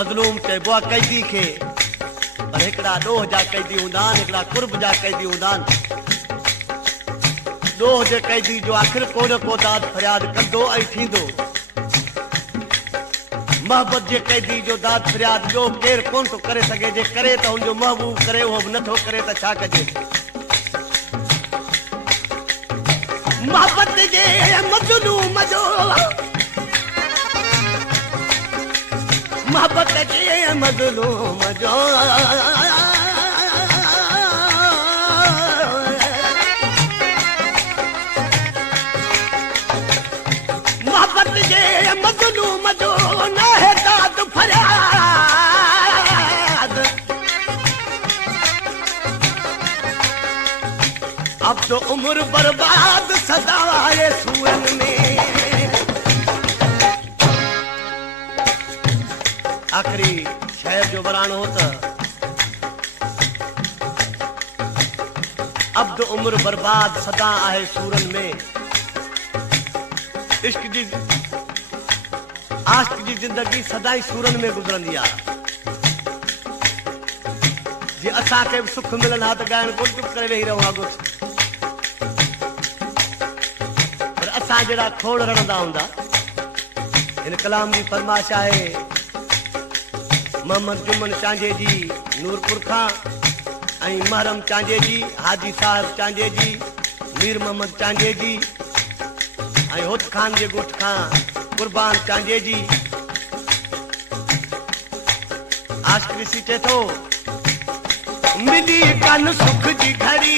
मज़लूम चइबो आहे कैदी खे, पर हिकिड़ा ॾोह जा कैदी हूंदा आहिनि, हिकिड़ा कुर्ब जा कैदी हूंदा आहिनि। ॾोह जे कैदी जो आख़िर को न को दाद फरियाद कंदो ऐं थींदो। मोहबत जे कैदी जो दाद फरियाद जो केरु कोन थो करे सघे, जे करे त हुनजो महबूब करे, उहो बि नथो करे त छा कजे। मोहबत जे मज़लूम जो, मोहबत जे मज़लूम जो, मोहबत जे मज़लूम जो न है दाद फरियाद। अब तो उम्र बर्बाद सदा आए सूरन में। आखिरी शहर जो बरानो हो त अब तो उम्र बर्बाद सदा आहे सूरन में। इश्क जी आशिक जी जिंदगी सदाई सूरन में गुज़रंदी आहे। जे असांखे बि सुख मिलनि हा त ॻाइण कोन चुप करे वेही रहूं हा कुझु, पर असां जहिड़ा खोड़ रड़ंदा हूंदा। हिन कलाम जी फरमाइश आहे मोहम्मद जुमन चांजे जी नूरपुर खां, ऐं महरम चांजे जी, हाजी साहिब चांजे जी, मीर मोहम्मद चांजे जी, ऐं हुत खान जे ॻोठ खां कुर्बान चांजे जी। आशिक़ ॾिसी चए थो मिली कान सुख जी घड़ी,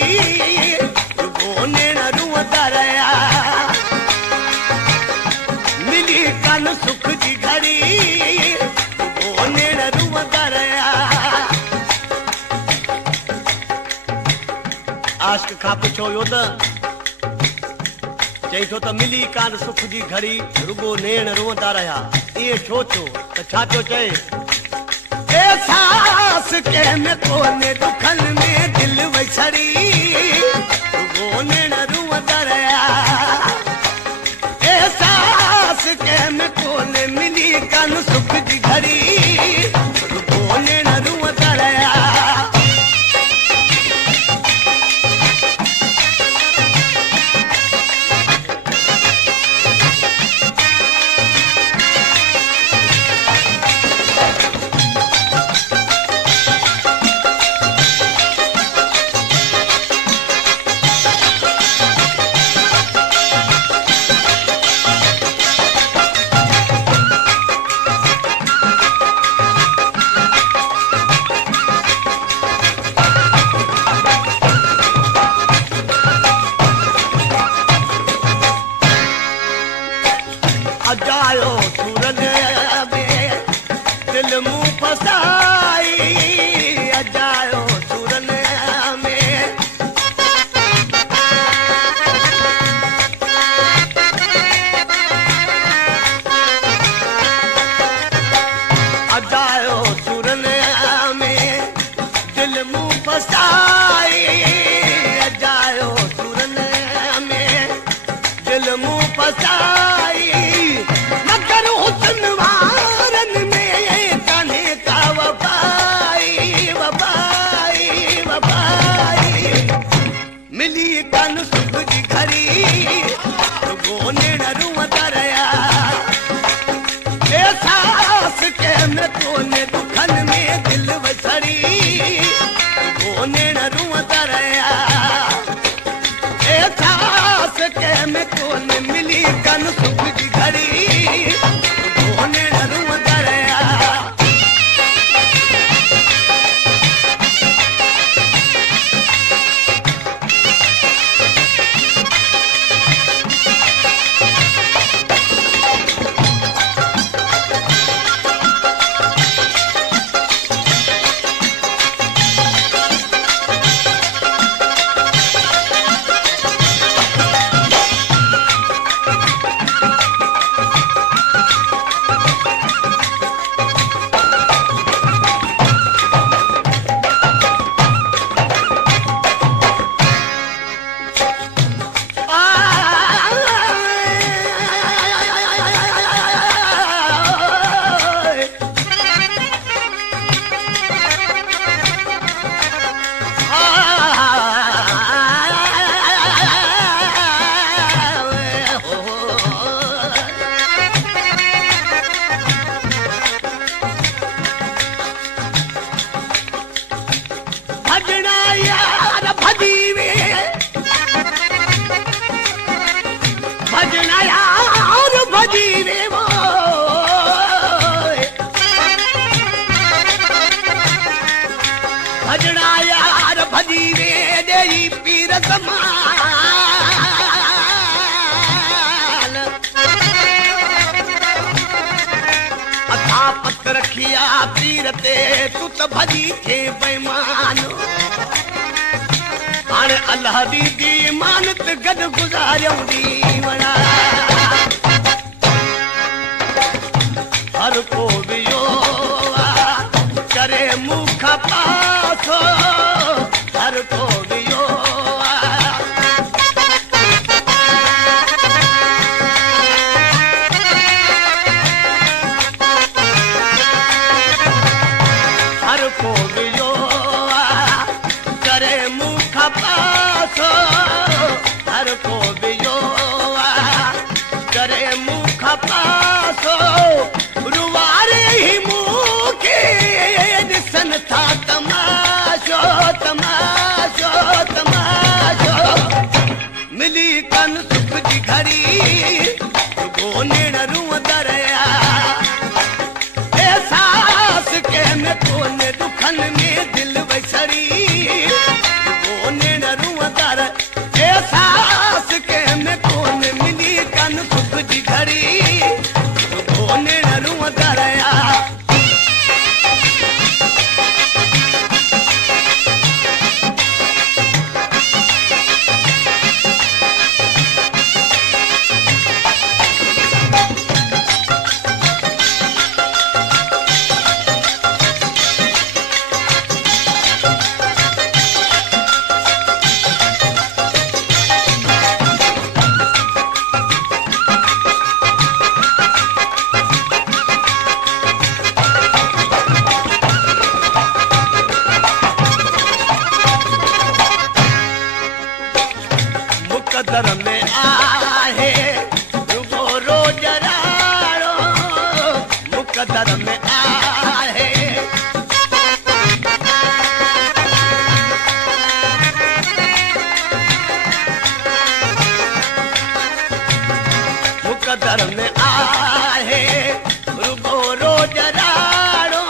नेण रुअंदा रहिया। मिली कान सुख जी घड़ी, नेण रुअंदा रहिया। आशिक़ खां पुछो वियो त चई थो त मिली कान सुख जी घड़ी, रुगो नेण रुअंदा रहिया। इहे छो थियो त छा थो चए, एहसास कंहिंमें कोन्हे दुखन में दिल वछड़ी, रुगो नेण रुअंदा रहिया। एहसास कंहिंमें कोन्हे मिली कान सुख जी घड़ी, रुगो नेण रुअंदा रहिया। अजायो सूरन में दिल मुंह फसाई, अजायो सूरन में। अजायो सूरन में दिल मुंह फसाई, अजायो सूरन में दिल मुंह फसाई। मगर हुस्न वारन में कान्हे का वफाई, वफाई, वफाई। मिली कान सुख जी घड़ी, रुगो नेण रुअंदा रहिया। एहसास कंहिंमें कोन्हे दुखन में दिल वछड़ी, रुगो नेण रुअंदा रहिया। एहसास कंहिंमें कोन्हे मिली कान सुख जी घड़ी, रुगो नेण रुअंदा रहिया। रखिया पीर ते तू त भजी थे बेईमान हाणे अल्लाह दी दी मानत गड गुज़ारियूं दीवना हर को वियो करे मुख पासो हर को वियो हर को वियो करे मुख पासो हर को वियो करे मुख पासो रुवारे ही मुखे ॾिसन था तमाशो तमाशो तमाशो मिली कन सुख जी घड़ी गोनेण रूह दरिया एहसास के में कोने दुखन में दिल वसड़ी गोनेण रूह दर एहसास के में कोने मिली कन सुख जी घड़ी गोनेण रूह दरिया मुकदर में आहे रुगो रोज राड़ो मुकदर में आहे मुकदर में आहे रुगो रोज राड़ो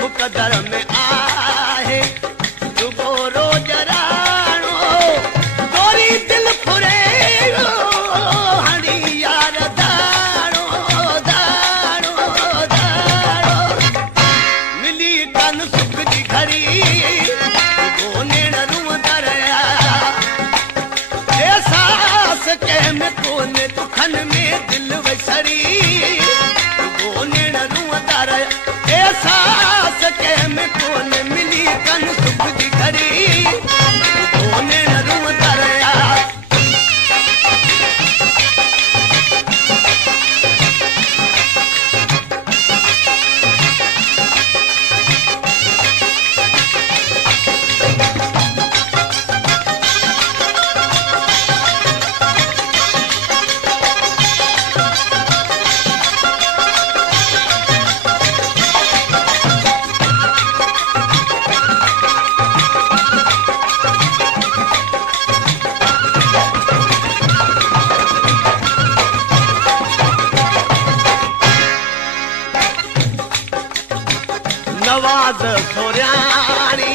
मुकदर में आहे रुगो रोज राड़ो गोरी दिल फुरेरो हणी यार दाड़ो दाड़ो दाड़ो मिली कन सुख जी घड़ी गोनेण रूह दरिया एहसास के में कोने दुखन में दिल वसड़ी गोनेण रूह दरिया एहसास के में कोने मिली कन सुख जी घड़ी गोनेण रूह दरिया नवाज सोरियानी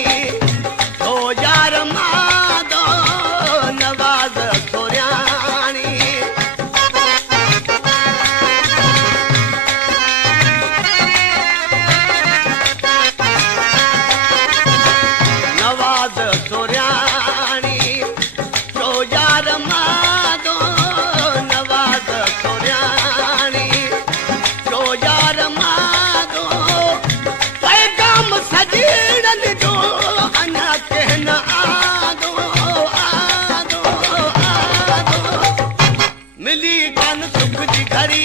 तो यार मादो नवाज सोरियानी नवाज सोरियानी तो यार मादो नवाज सोरियानी तो यार मादो सजीड़न जो अना कहना आदो आदो आदो मिली कन सुख जी घड़ी